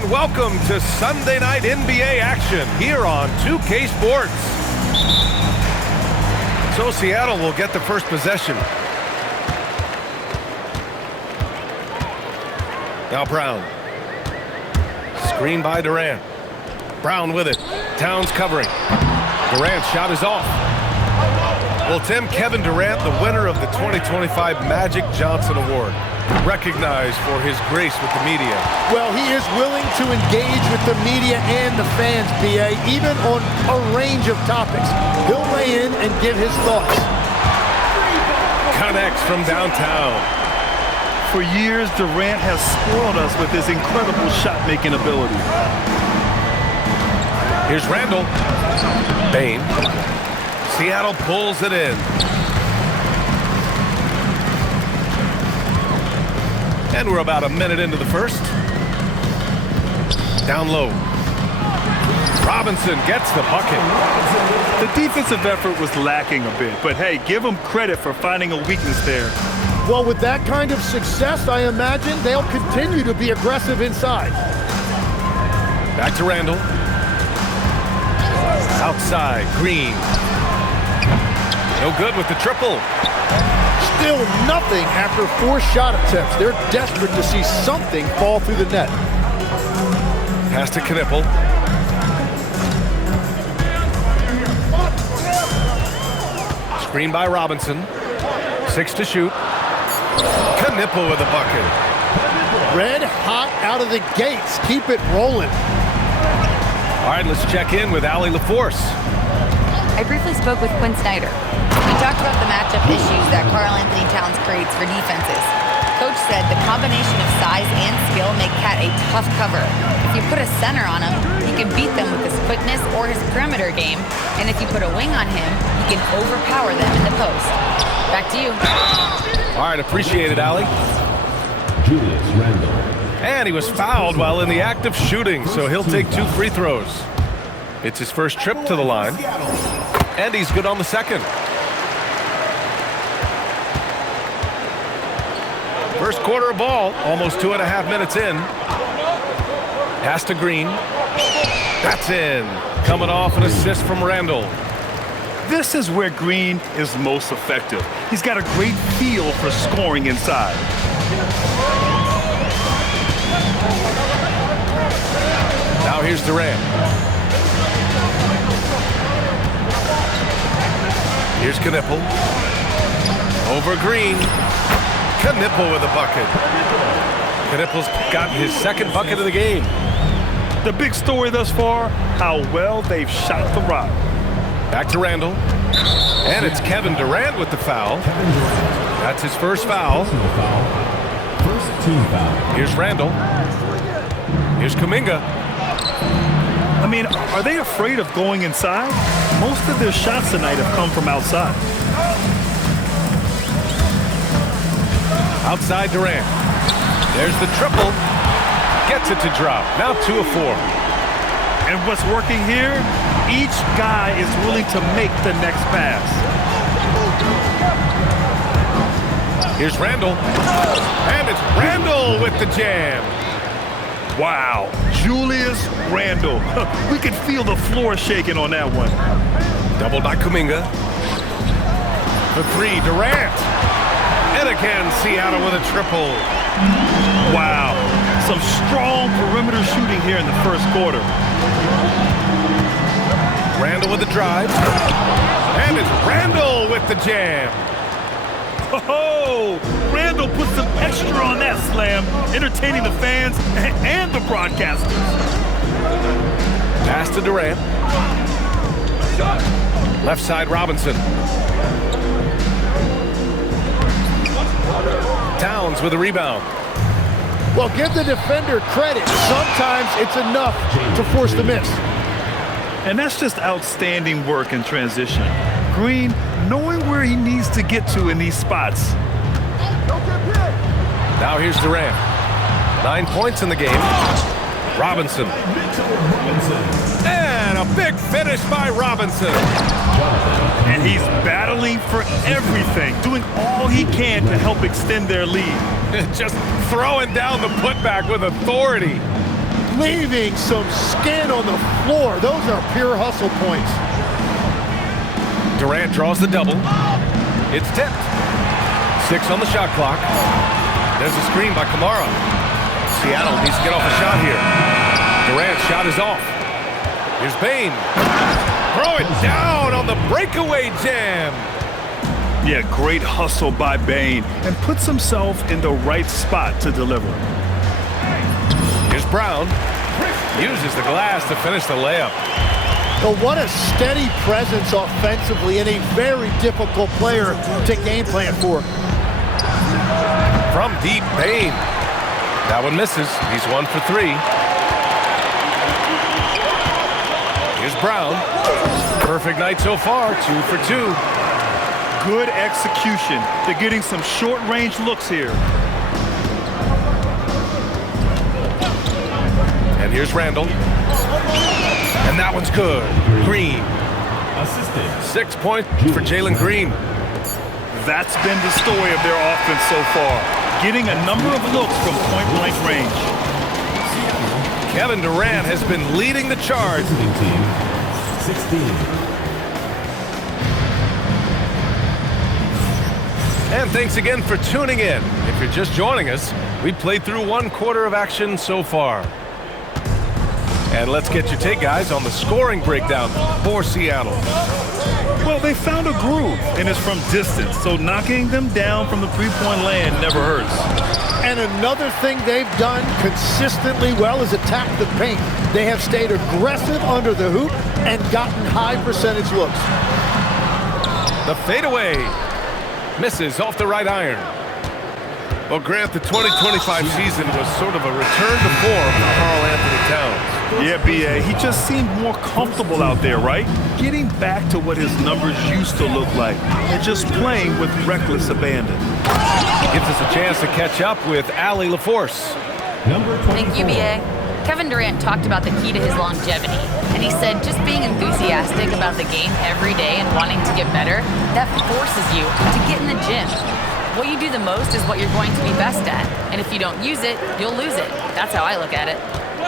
and welcome to Sunday Night NBA action here on 2K Sports. So Seattle will get the first possession. Now Brown. Screen by Durant. Brown with it. Towns covering. Durant's shot is off. Well, Tim, Kevin Durant, the winner of the 2025 Magic Johnson Award, recognized for his grace with the media. Well, he is willing to engage with the media and the fans, B.A., even on a range of topics. He'll weigh in and give his thoughts. Connects from downtown. For years, Durant has spoiled us with his incredible shot-making ability. Here's Randall. Bane. Seattle pulls it in. And we're about a minute into the first. Down low. Robinson gets the bucket. The defensive effort was lacking a bit, but hey, give them credit for finding a weakness there. Well, with that kind of success, I imagine they'll continue to be aggressive inside. Back to Randall. Outside, Green. No good with the triple. Still nothing after 4 shot attempts. They're desperate to see something fall through the net. Pass to Knipple. Screen by Robinson. 6 to shoot. Knipple with a bucket. Red hot out of the gates. Keep it rolling. All right, let's check in with Allie LaForce. I briefly spoke with Quinn Snyder. We talked about the matchup issues that Karl-Anthony Towns creates for defenses. Coach said the combination of size and skill make Cat a tough cover. If you put a center on him, he can beat them with his quickness or his perimeter game. And if you put a wing on him, he can overpower them in the post. Back to you. All right, appreciate it, Allie. Julius Randle. And he was fouled while in the act of shooting, so he'll take 2 free throws. It's his first trip to the line. And he's good on the second. First quarter of ball, almost 2.5 minutes in. Pass to Green. That's in. Coming off an assist from Randall. This is where Green is most effective. He's got a great feel for scoring inside. Now here's Durant. Here's Knipple. Over Green. Knipple with a bucket. Knipple's got his second bucket of the game. The big story thus far, how well they've shot the rock. Back to Randall. And it's Kevin Durant with the foul. That's his first foul. First team foul. Here's Randall. Here's Kuminga. I mean, are they afraid of going inside? Most of their shots tonight have come from outside. Outside Durant. There's the triple. Gets it to drop. Now 2 of 4. And what's working here? Each guy is willing to make the next pass. Here's Randall. And it's Randall with the jam. Wow, Julius Randle. We can feel the floor shaking on that one. Doubled by Kuminga. For 3, Durant. And again, Seattle with a triple. Wow, some strong perimeter shooting here in the first quarter. Randall with the drive. And it's Randall with the jam. Oh, Randall put some extra on that slam, entertaining the fans and the broadcasters. Pass to Durant. Left side Robinson. Towns with a rebound. Well, give the defender credit. Sometimes it's enough to force the miss. And that's just outstanding work in transition. Green knowing where he needs to get to in these spots. Now here's Durant. 9 points in the game. Robinson. And a big finish by Robinson. And he's battling for everything, doing all he can to help extend their lead. Just throwing down the putback with authority. leaving some skin on the floor. Those are pure hustle points. Durant draws the double. It's tipped. 6 on the shot clock. There's a screen by Kamara. Seattle needs to get off a shot here. Durant's shot is off. Here's Bane. Throw it down on the breakaway jam. Yeah, great hustle by Bane, and puts himself in the right spot to deliver. Here's Brown. Uses the glass to finish the layup. But what a steady presence offensively and a very difficult player to game plan for. From deep, Bane. That one misses. He's 1 for 3. Here's Brown. Perfect night so far, 2 for 2. Good execution. They're getting some short-range looks here. And here's Randall. And that one's good. Green. Assisted. 6 points for Jalen Green. That's been the story of their offense so far. Getting a number of looks from point-blank range. Kevin Durant has been leading the charge. Visiting team, 16. And thanks again for tuning in. If you're just joining us, we played through 1 quarter of action so far. And let's get your take, guys, on the scoring breakdown for Seattle. Well, they found a groove, and it's from distance, so knocking them down from the three-point land never hurts. And another thing they've done consistently well is attack the paint. They have stayed aggressive under the hoop and gotten high percentage looks. The fadeaway misses off the right iron. Well, Grant, the 2025 season was sort of a return to form for Karl Anthony Towns. Yeah, B.A., he just seemed more comfortable out there, right? Getting back to what his numbers used to look like and just playing with reckless abandon. Gives us a chance to catch up with Allie LaForce. Number 24. Thank you, B.A. Kevin Durant talked about the key to his longevity, and he said just being enthusiastic about the game every day and wanting to get better, that forces you to get in the gym. What you do the most is what you're going to be best at, and if you don't use it, you'll lose it. That's how I look at it.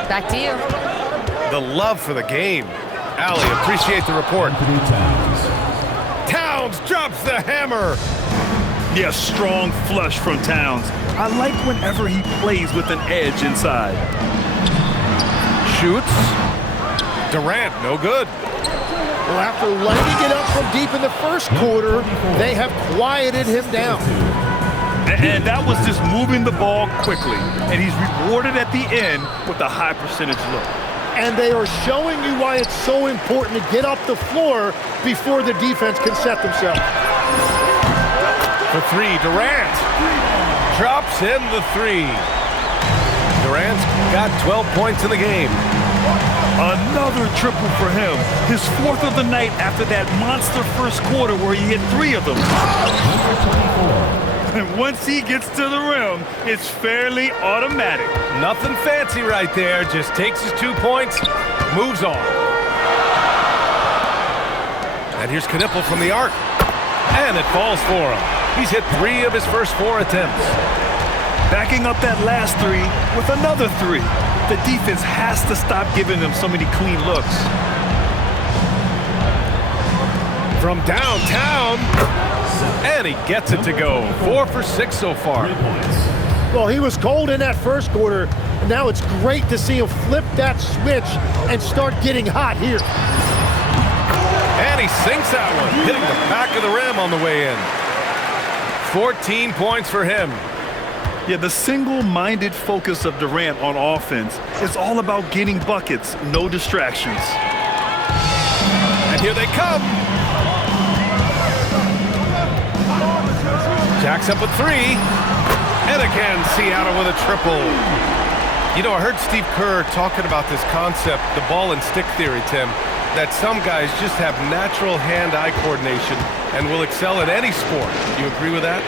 Back to you. The love for the game. Allie, appreciate the report. Anthony Towns. Towns drops the hammer. Yeah, strong flush from Towns. I like whenever he plays with an edge inside. Shoots. Durant, no good. Well, after lighting it up from deep in the first quarter, they have quieted him down. And that was just moving the ball quickly. And he's rewarded at the end with a high percentage look. And they are showing you why it's so important to get up the floor before the defense can set themselves. For 3, Durant drops in the 3. Durant's got 12 points in the game. Another triple for him. His 4th of the night after that monster first quarter where he hit 3 of them. And once he gets to the rim, it's fairly automatic. Nothing fancy right there. Just takes his 2 points, moves on. And here's Knipple from the arc. And it falls for him. He's hit 3 of his first 4 attempts. Backing up that last 3 with another 3. The defense has to stop giving them so many clean looks. From downtown. And he gets it to go. 4 for 6 so far. Well, he was cold in that first quarter. Now it's great to see him flip that switch and start getting hot here. And he sinks that one, hitting the back of the rim on the way in. 14 points for him. Yeah, the single-minded focus of Durant on offense is all about getting buckets, no distractions. And here they come. Jacks up with 3. And again, Seattle with a triple. You know, I heard Steve Kerr talking about this concept, the ball and stick theory, Tim, that some guys just have natural hand-eye coordination and will excel at any sport. You agree with that?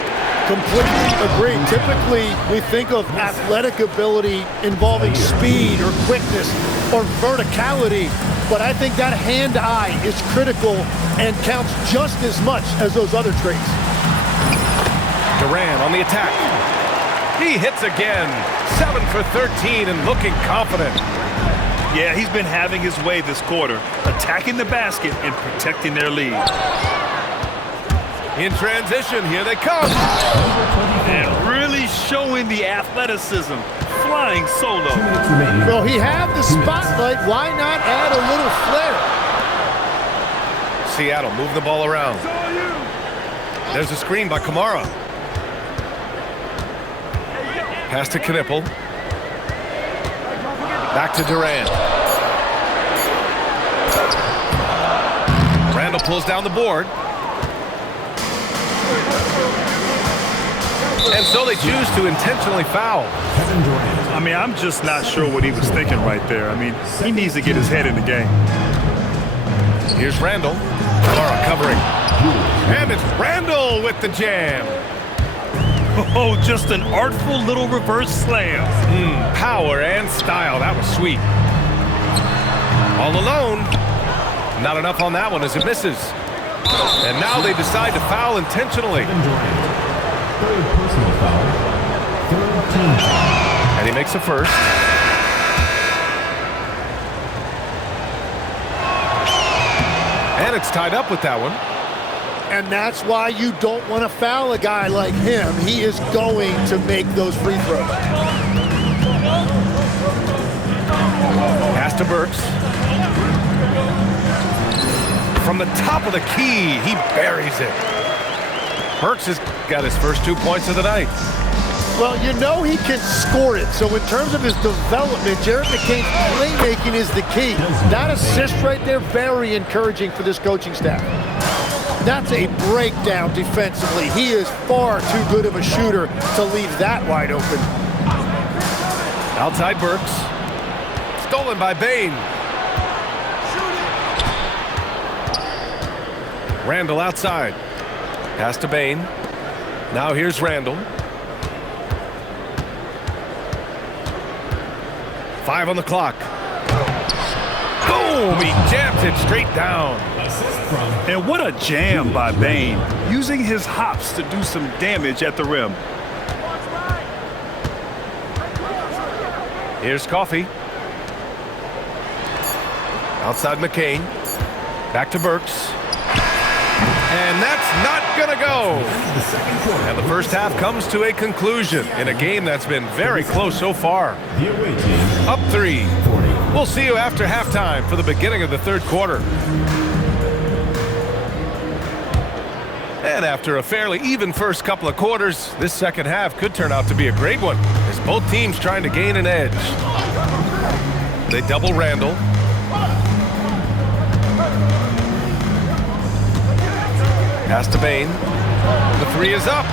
Completely agree. Typically, we think of athletic ability involving speed or quickness or verticality, but I think that hand-eye is critical and counts just as much as those other traits. Durant on the attack. He hits again. 7 for 13 and looking confident. Yeah, he's been having his way this quarter, attacking the basket and protecting their lead. In transition, here they come. And really showing the athleticism, flying solo. 2 minutes remaining. Well, he had the spotlight. Why not add a little flair? Seattle move the ball around. There's a screen by Kamara. Pass to Knippel. Back to Durant. Randall pulls down the board. And so they choose to intentionally foul. Kevin Durant. I mean, I'm just not sure what he was thinking right there. I mean, he needs to get his head in the game. Here's Randall. Kamara covering. And it's Randall with the jam. Oh, just an artful little reverse slam. Power and style. That was sweet. All alone. Not enough on that one as it misses. And now they decide to foul intentionally. Kevin Durant. Third personal foul. Third team foul. And he makes a first. And it's tied up with that one. And that's why you don't want to foul a guy like him. He is going to make those free throws. Pass to Burks. From the top of the key, he buries it. Burks has got his first 2 points of the night. Well, you know he can score it. So in terms of his development, Jared McCain's playmaking is the key. That assist right there, very encouraging for this coaching staff. That's a breakdown defensively. He is far too good of a shooter to leave that wide open. Outside Burks. Stolen by Bane. Randall outside. Pass to Bane. Now here's Randall. 5 on the clock. Boom! He jams it straight down. Assist from And what a jam by Bane, using his hops to do some damage at the rim. Here's Coffey. Outside McCain. Back to Burks. And that's not gonna go. the second quarter. And the first half comes to a conclusion in a game that's been very close so far. The away team, Up 3. 40. We'll see you after halftime for the beginning of the third quarter. And after a fairly even first couple of quarters, this second half could turn out to be a great one as both teams trying to gain an edge. They double Randall. Pass to Bane. The 3 is up.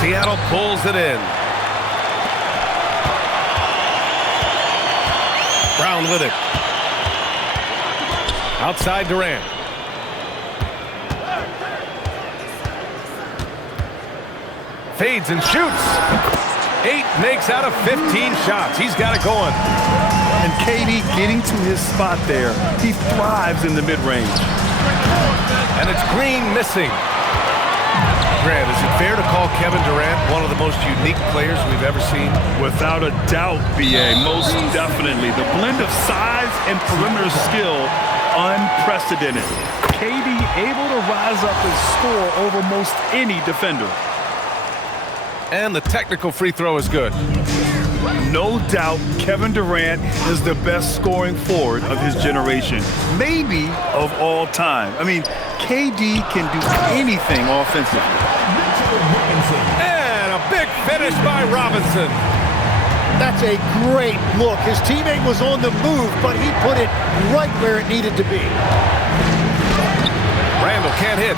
Seattle pulls it in. Brown with it. Outside Durant. Fades and shoots. 8 makes out of 15 shots. He's got it going. And KD getting to his spot there. He thrives in the mid-range. And it's Green missing. Grant, is it fair to call Kevin Durant one of the most unique players we've ever seen? Without a doubt, BA, most definitely. The blend of size and perimeter skill, unprecedented. KD able to rise up and score over most any defender. And the technical free throw is good. No doubt Kevin Durant is the best scoring forward of his generation, maybe of all time. I mean, KD can do anything offensively. And a big finish by Robinson. That's a great look. His teammate was on the move, but he put it right where it needed to be. Randall can't hit.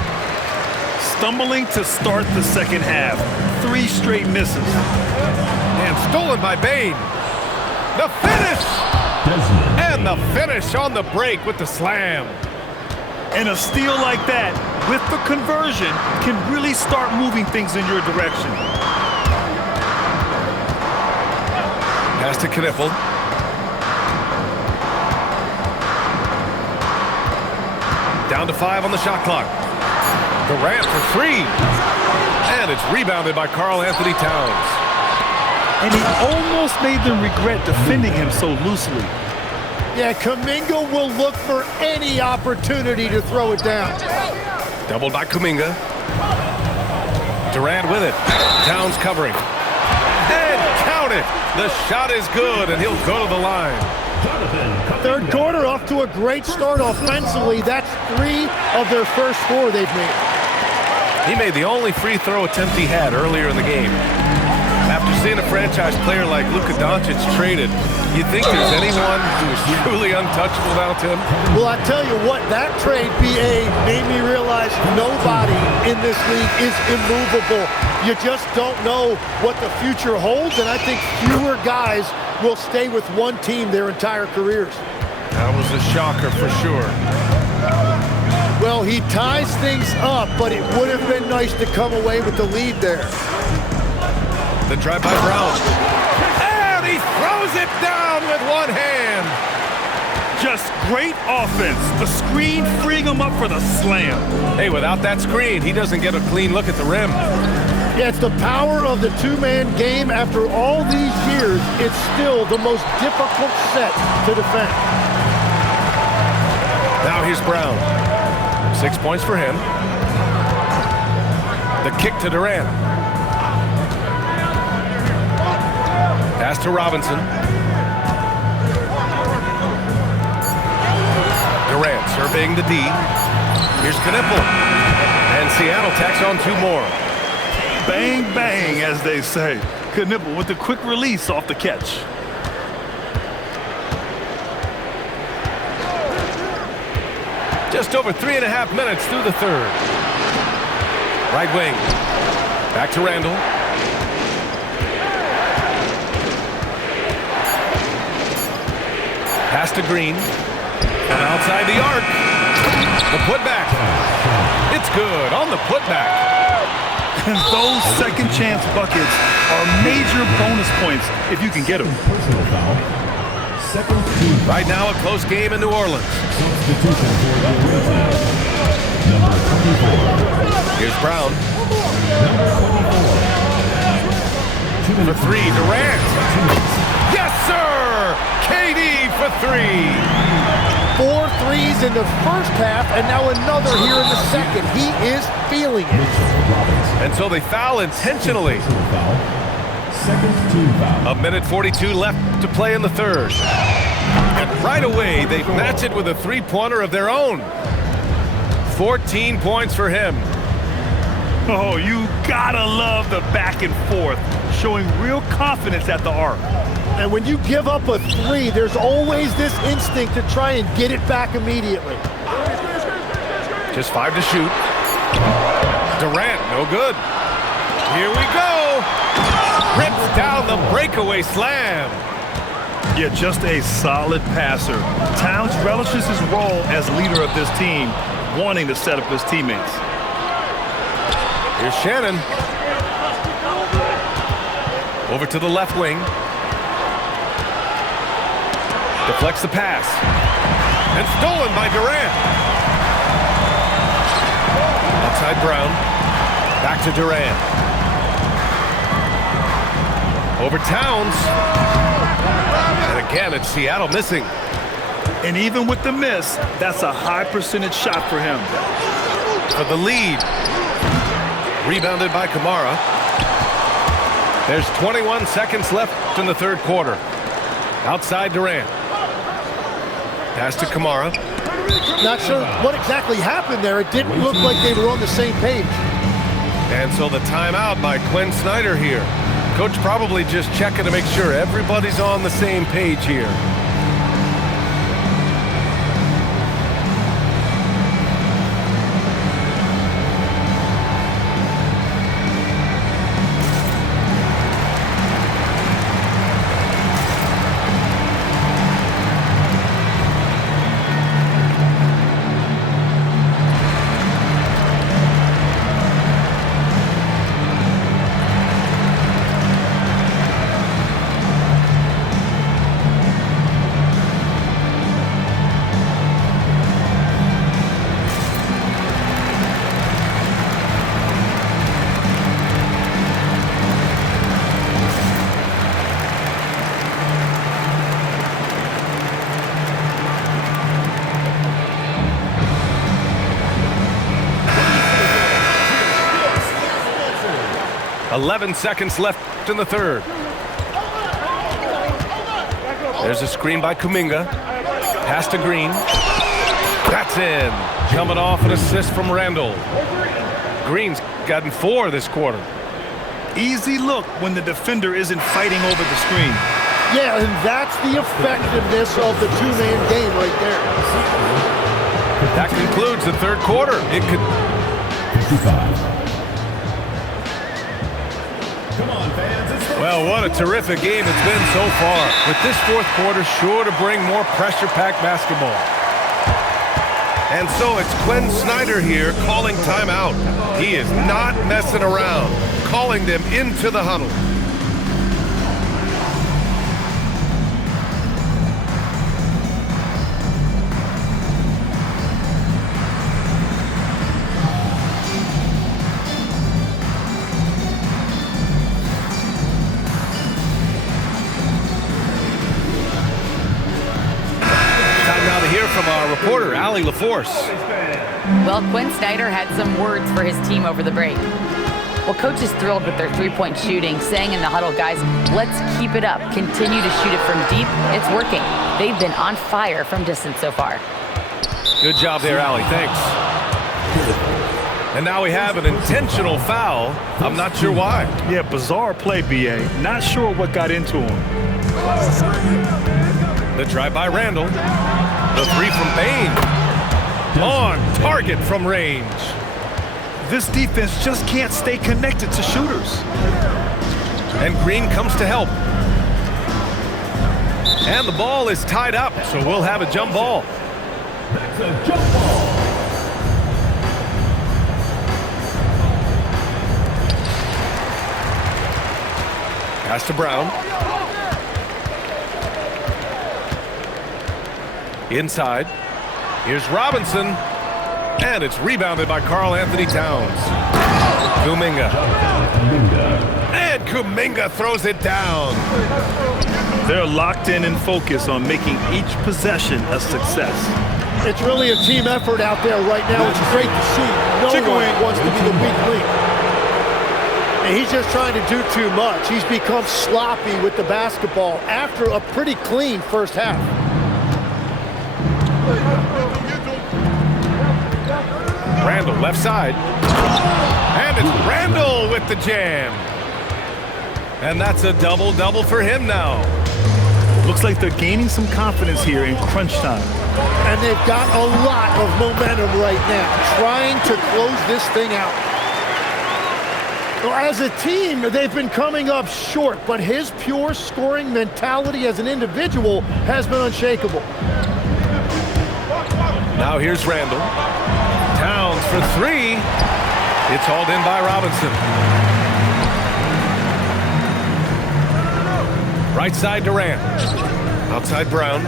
Stumbling to start the second half. 3 straight misses. And stolen by Bane. The finish! Desmond. And the finish on the break with the slam. And a steal like that, with the conversion, can really start moving things in your direction. Pass to Knippel. Down to 5 on the shot clock. Durant for 3. And it's rebounded by Karl Anthony Towns. and he almost made them regret defending him so loosely. Yeah, Kuminga will look for any opportunity to throw it down. Doubled by Kuminga. Durant with it. Towns covering. And count it. The shot is good, and he'll go to the line. Third quarter off to a great start offensively. That's 3 of their first 4 they've made. He made the only free throw attempt he had earlier in the game. After seeing a franchise player like Luka Doncic traded, you think there's anyone who is truly untouchable now, Tim? Well, I tell you what, that trade, BA, made me realize nobody in this league is immovable. You just don't know what the future holds, and I think fewer guys will stay with one team their entire careers. That was a shocker for sure. Well, he ties things up, but it would have been nice to come away with the lead there. The drive by Brown. And he throws it down with one hand. Just great offense. The screen freeing him up for the slam. Hey, without that screen, he doesn't get a clean look at the rim. Yeah, it's the power of the two-man game. After all these years, it's still the most difficult set to defend. Now here's Brown. 6 points for him. The kick to Durant. Pass to Robinson. Durant surveying the D. Here's Knipple. And Seattle tacks on 2 more. Bang, bang, as they say. Knipple with the quick release off the catch. Just over 3.5 minutes through the third. Right wing. Back to Randall. Pass to Green. And outside the arc. The putback. It's good on the putback. And those second chance buckets are major bonus points if you can get them. Personal foul. Second team. Right now a close game in New Orleans. Substitution for the away team. Number 24. Here's Brown. Number 24. For 3, Durant. Yes, sir! KD for 3. 4 threes in the first half, and now another here in the second. He is feeling it. And so they foul intentionally. Personal foul. Second team foul. 1:42 left to play in the third. And right away, they match it with a three-pointer of their own. 14 points for him. Oh, you gotta love the back and forth, showing real confidence at the arc. And when you give up a 3, there's always this instinct to try and get it back immediately. Just 5 to shoot. Durant, no good. Here we go. Rips down the breakaway slam. Yeah, just a solid passer. Towns relishes his role as leader of this team, wanting to set up his teammates. Here's Shannon. Over to the left wing. Deflects the pass. And stolen by Durant. Outside Brown. Back to Durant. Over Towns. And again, it's Seattle missing. And even with the miss, that's a high percentage shot for him. For the lead. Rebounded by Kamara. There's 21 seconds left in the third quarter. Outside Durant. Pass to Kamara. Not sure what exactly happened there. It didn't look like they were on the same page. And so the timeout by Quinn Snyder here. Coach probably just checking to make sure everybody's on the same page here. 11 seconds left in the third. There's a screen by Kuminga. Pass to Green. That's in. Coming off an assist from Randall. Green's gotten 4 this quarter. Easy look when the defender isn't fighting over the screen. Yeah, and that's the effectiveness of the two-man game right there. That concludes the third quarter. It could... 55. Come on, fans. Well, what a terrific game it's been so far. With this fourth quarter sure to bring more pressure-packed basketball. And so it's Quinn Snyder here calling timeout. He is not messing around, calling them into the huddle. From our reporter, Allie LaForce. Well, Quinn Snyder had some words for his team over the break. Well, coach is thrilled with their three-point shooting, saying in the huddle, guys, let's keep it up. Continue to shoot it from deep. It's working. They've been on fire from distance so far. Good job there, Allie. Thanks. And now we have an intentional foul. I'm not sure why. Yeah, bizarre play, B.A. Not sure what got into him. The drive by Randall. The three from Bane. On target from range. This defense just can't stay connected to shooters. And Green comes to help. And the ball is tied up, so we'll have a jump ball. That's a jump ball. Pass to Brown. Inside. Here's Robinson. And it's rebounded by Karl Anthony Towns. Kuminga. And Kuminga throws it down. They're locked in and focused on making each possession a success. It's really a team effort out there right now. It's great to see. No one wants to be the weak link. And he's just trying to do too much. He's become sloppy with the basketball after a pretty clean first half. Randall left side. And it's Randall with the jam. And that's a double-double for him now. Looks like they're gaining some confidence here in crunch time. And they've got a lot of momentum right now, trying to close this thing out. Well, as a team, they've been coming up short, but his pure scoring mentality as an individual has been unshakable. Now here's Randall. Towns for three. It's hauled in by Robinson. Right side Durant. Outside Brown.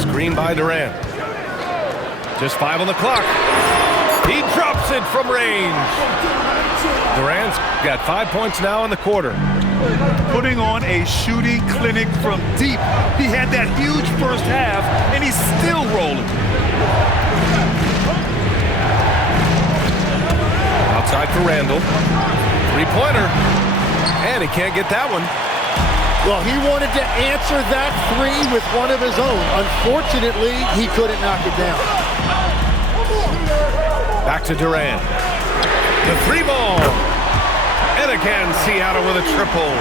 Screen by Durant. Just 5 on the clock. He drops it from range. Durant's got 5 points now in the quarter. Putting on a shooting clinic from deep. He had that huge first half, and he's still rolling. Outside for Randall. Three-pointer. And he can't get that one. Well, he wanted to answer that three with one of his own. Unfortunately, he couldn't knock it down. Back to Durant. The three ball. And again, Seattle with a triple.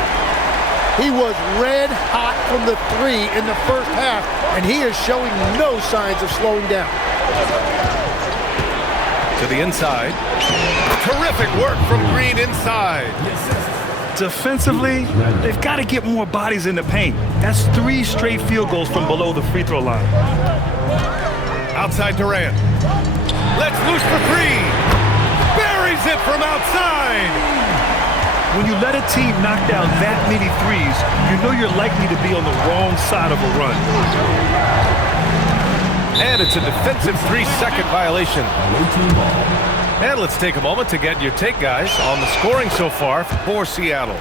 He was red hot from the three in the first half, and he is showing no signs of slowing down. To the inside. Terrific work from Green inside. Defensively, they've got to get more bodies in the paint. That's 3 straight field goals from below the free throw line. Outside Durant. Let's loose for three. Buries it from outside. When you let a team knock down that many threes, you know you're likely to be on the wrong side of a run. And it's a defensive 3-second violation. And let's take a moment to get your take, guys, on the scoring so far for Seattle.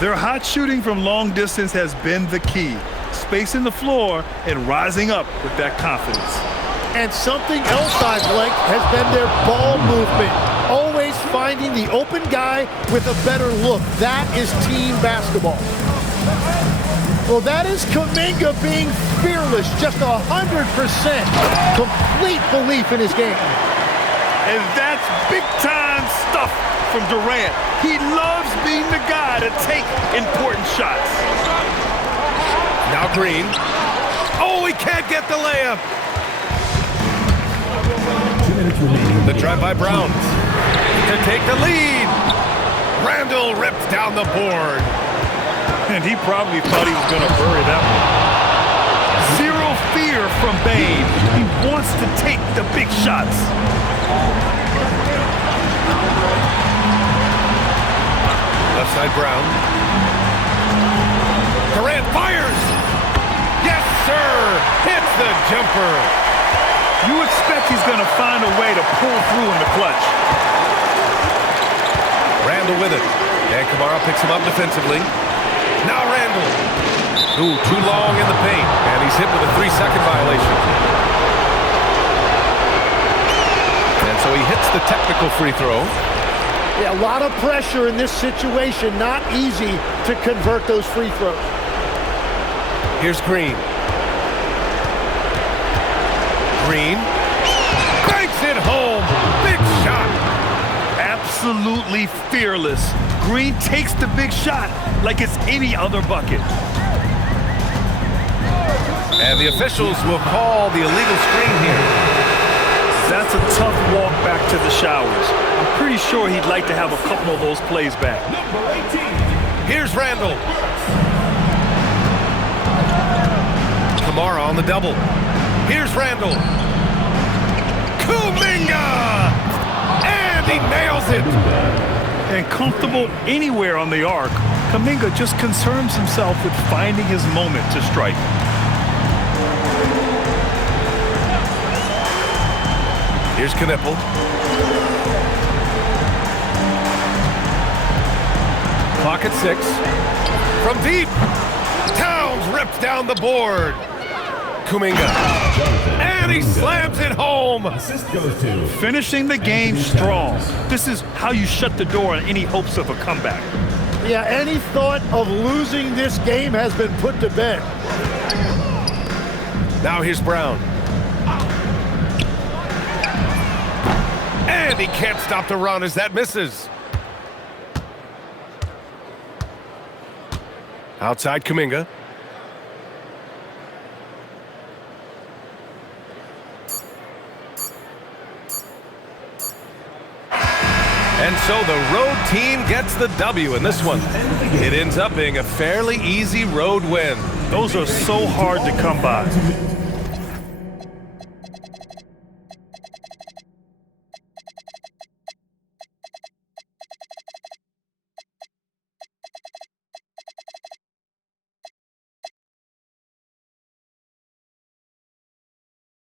Their hot shooting from long distance has been the key. Spacing the floor and rising up with that confidence. And something else I've liked has been their ball movement. Always finding the open guy with a better look. That is team basketball. Well, that is Kuminga being fearless, just 100% complete belief in his game. And that's big-time stuff from Durant. He loves being the guy to take important shots. Now Green. Oh, he can't get the layup. 2 minutes remaining. The drive by Brown to take the lead. Randall rips down the board. And he probably thought he was going to bury that one. Zero fear from Bane. He wants to take the big shots. Left side Brown. Durant fires. Yes, sir. Hits the jumper. You expect he's going to find a way to pull through in the clutch. Randall with it. And Kamara picks him up defensively. Now Randall. Ooh, too long in the paint. And he's hit with a 3-second violation. And so he hits the technical free throw. Yeah, a lot of pressure in this situation. Not easy to convert those free throws. Here's Green. Green. Banks it home. Big shot. Absolutely fearless. Green takes the big shot like it's any other bucket. And the officials will call the illegal screen here. That's a tough walk back to the showers. I'm pretty sure he'd like to have a couple of those plays back. Here's Randall. Kamara on the double. Here's Randall. Kuminga! And he nails it. And comfortable anywhere on the arc, Kuminga just concerns himself with finding his moment to strike. Here's Knipple. Clock at 6. From deep. Towns rips down the board. Kuminga. And he slams it home. Assist goes to Finishing the game strong. This is how you shut the door on any hopes of a comeback. Yeah, any thought of losing this game has been put to bed. Now here's Brown. And he can't stop the run as that misses. Outside Kuminga. And so the road team gets the W in this one. It ends up being a fairly easy road win. Those are so hard to come by.